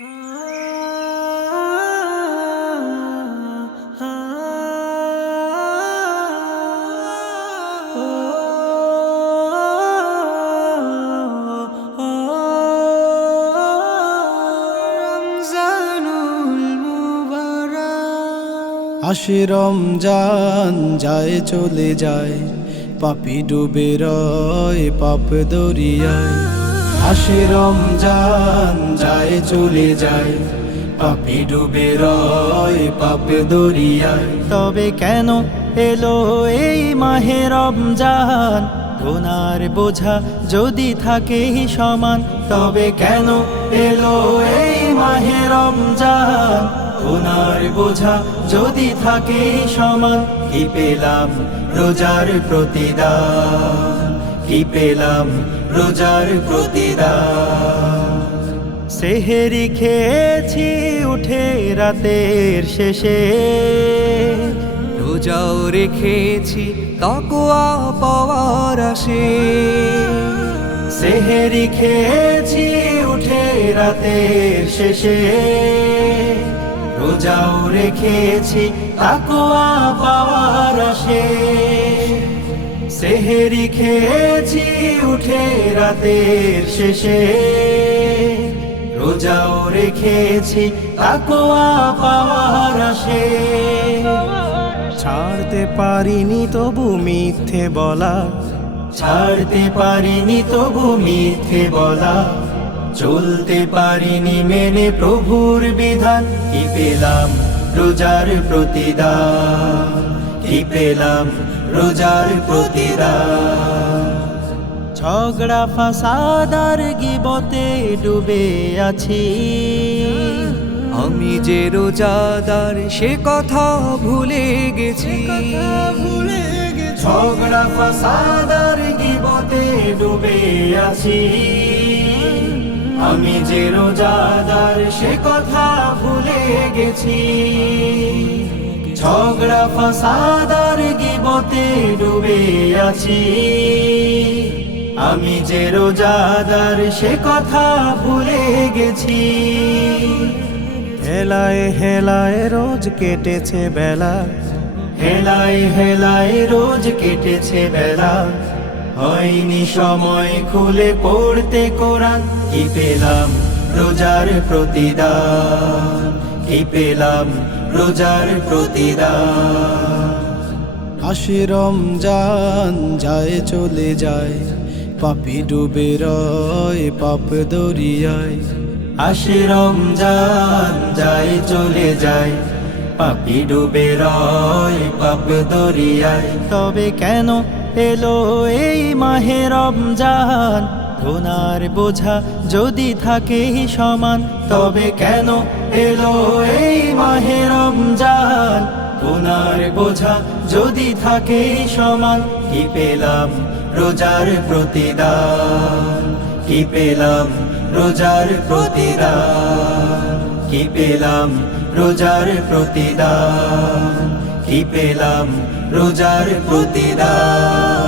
আসে রমজান যায় চলে যায় পাপি ডুবে রয় পাপ দরিয়ায়। আসে রমজান, যায়, চলে যায়। পাপি ডুবে রয়, পাপ দরিয়ায়। তবে কেন এলো এই মাহে রমজান? গোনার বোঝা যদি থাকে সমান, তবে কেন এলো এই মাহে রমজান? গুনার বোঝা যদি থাকে সমান, কি পেলাম রোজার প্রতিদান? কি পেলাম রোজার প্রতিদান। সেহেরি খেয়েছি উঠে রাতের শেষে। রোজাও রেখেছি তাকুয়া পাওয়ার আসে। সেহেরি খেয়েছি উঠে রাতের শেষে। রোজাও রেখেছি তাকুয়া পাওয়ার আসে। সেহেরি খেয়েছি উঠে রাতের শেষে। রোজাও রেখেছি তাকুয়া পাওয়ার আসে। ছাড়তে পারিনি তবু মিথ্যে বলা। ছাড়তে পারিনি তবু মিথ্যে বলা। চলতে পারিনি মেনে প্রভুর বিধান। কি পেলাম রোজার প্রতিদান? কি পেলাম রোজার প্রতিদান। ঝগড়া ফাসাদার গিবতে ডুবে আছি। আমি যে রোজাদার সে কথা ভুলে গেছি। ভুলে ঝগড়া ফাসাদার গিবতে ডুবে আছি। আমি যে রোজাদার সে কথা ভুলে গেছি। ঝগড়া ফাসাদার গিবতে ডুবে আছি। আমি যে রোজাদার, সে কথা ভুলে গেছি। হেলায় হেলায় রোজ কেটেছে বেলা। হেলায় হেলায় রোজ কেটেছে বেলা। হয়নি সময় খুলে পড়তে কোরআন। কি পেলাম রোজার প্রতিদান? কি পেলাম রোজার প্রতিদান। আসে রমজান যায় চলে যায়। পাপি ডুবে রয় পাপ দরিয়ায়। আসে রমজান যায় চলে যায়। পাপি ডুবে রয় পাপ দরিয়ায়। তবে কেন এলো এই মাহে রমজান? গুনার বোঝা যদি থাকে সমান, তবে কেন এলো এই মাহে রমজান? গুনার বোঝা যদি থাকে সমান, কি পেলাম রোজার প্রতিদান? কি পেলাম রোজার প্রতিদান? কি পেলাম রোজার প্রতিদান? কি পেলাম রোজার প্রতিদান?